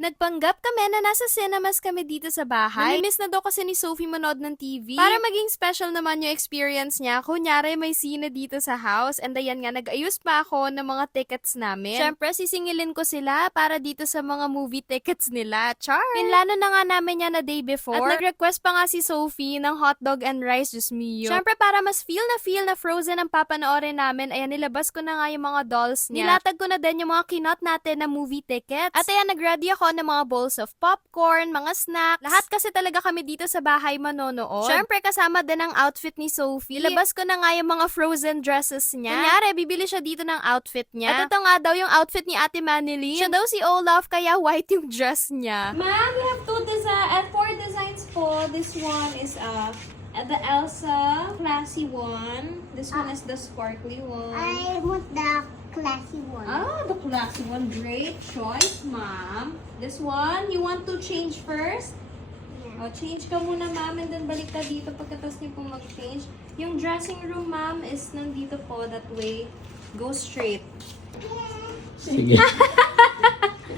Nagpanggap kami na nasa cinemas kami dito sa bahay. Namimiss na daw kasi ni Sophie manood ng TV. Para maging special naman yung experience niya, kunyari may sine dito sa house. And ayan nga, nag-ayos pa ako ng mga tickets namin. Syempre, sisingilin ko sila para dito sa mga movie tickets nila. Char! Pinlano na nga namin yan na day before. At nag-request pa nga si Sophie ng hotdog and rice, Diyos mio. Syempre, para mas feel na Frozen ang papanoorin namin, ayan, nilabas ko na nga yung mga dolls niya. Nilatag ko na din yung mga kinot natin na movie tickets. At ayan, nag-ready ako ng mga bowls of popcorn, mga snacks. Lahat kasi talaga kami dito sa bahay manonood. Syempre, kasama din ang outfit ni Sophie. Nilabas ko na nga yung mga Frozen dresses niya. Kunyari, bibili siya dito ng outfit niya. At ito nga daw yung outfit ni Ate Manilyn. Siya daw si Olaf, kaya white yung dress niya. Ma'am, we have four designs po. This one is the Elsa classy one. This one is the sparkly one. I want the classy one. Ah, the classy one. Great choice, ma'am. This one, you want to change first? Yeah. O, change ka muna, ma'am, and then balik ka dito pagkatapos niyo po mag-change. Yung dressing room, ma'am, is nandito po, that way. Go straight. Sige.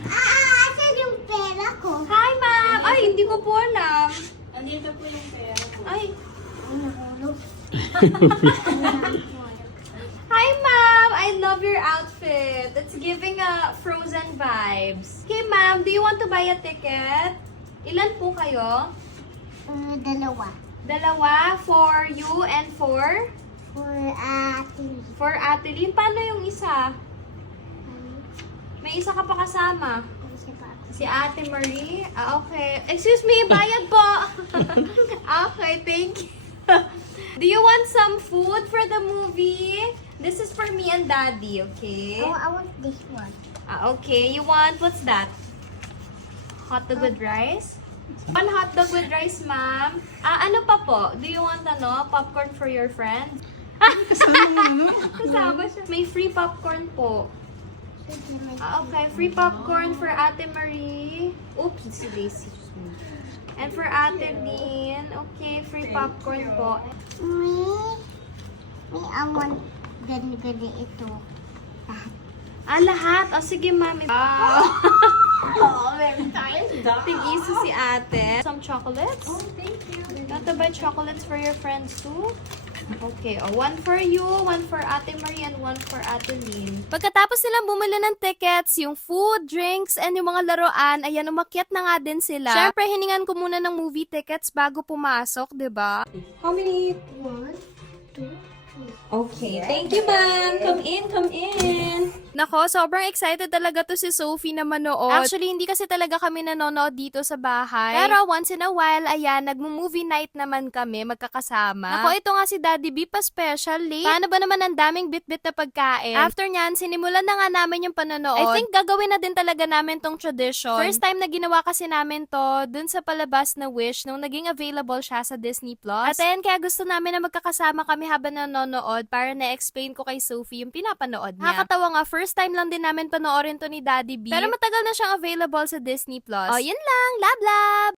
Asan yung pera ko? Hi, ma'am! Ay, hindi ko po alam. Andito po yung pera ko. Ay, Nahulog. hi, ma'am! I love your outfit. It's giving Frozen vibes. Okay, ma'am, do you want to buy a ticket? Ilan po kayo? Dalawa. Dalawa for you and for? For For Ate Lynn. Paano yung isa? May isa ka pa kasama. Si Ate Marie? Ah, okay. Excuse me, bayad po. Okay, thank you. Do you want some food for the movie? This is for me and Daddy, okay? I want this one. Ah, okay. You want, what's that? Hot dog with rice? One hot dog with rice, ma'am. Ah, ano pa po? Do you want, popcorn for your friend? Kasama siya. May free popcorn po. Ah, okay. Free popcorn for Ate Marie. Oops, si Daisy. And for Ate Lynn. Okay, free popcorn po. Me, I want gani ito. Ah, lahat? O, sige, ma'am. Wow. Oh, very times. Tig-isa si ate. Some chocolates? Oh, thank you. You want to buy chocolates for your friends too? Okay, one for you, one for Ate Marie, and one for Ate Lynn. Pagkatapos nilang bumili ng tickets, yung food, drinks, and yung mga laruan, ayan, umakyat na nga din sila. Syempre, hiningan ko muna ng movie tickets bago pumasok, 'di ba? How many? 1, 2, 3. Okay, thank you, ma'am. Come in, come in. Nako, sobrang excited talaga to si Sophie na manood. Actually, hindi kasi talaga kami nanonood dito sa bahay. Pero once in a while, ayan, nagmo-movie night naman kami, magkakasama. Nako, ito nga si Daddy B pa special late. Paano ba naman ang daming bit-bit na pagkain? After nyan, sinimulan na nga namin yung panonood. I think gagawin na din talaga namin tong tradition. First time na ginawa kasi namin to, dun sa palabas na Wish, nung naging available siya sa Disney+. At ayan, kaya gusto namin na magkakasama kami habang nanonood para na-explain ko kay Sophie yung pinapanood niya. Nakakatawa nga, first time lang din namin panoorin to ni Daddy B. Pero matagal na siyang available sa Disney+. O, yun lang. Love, love!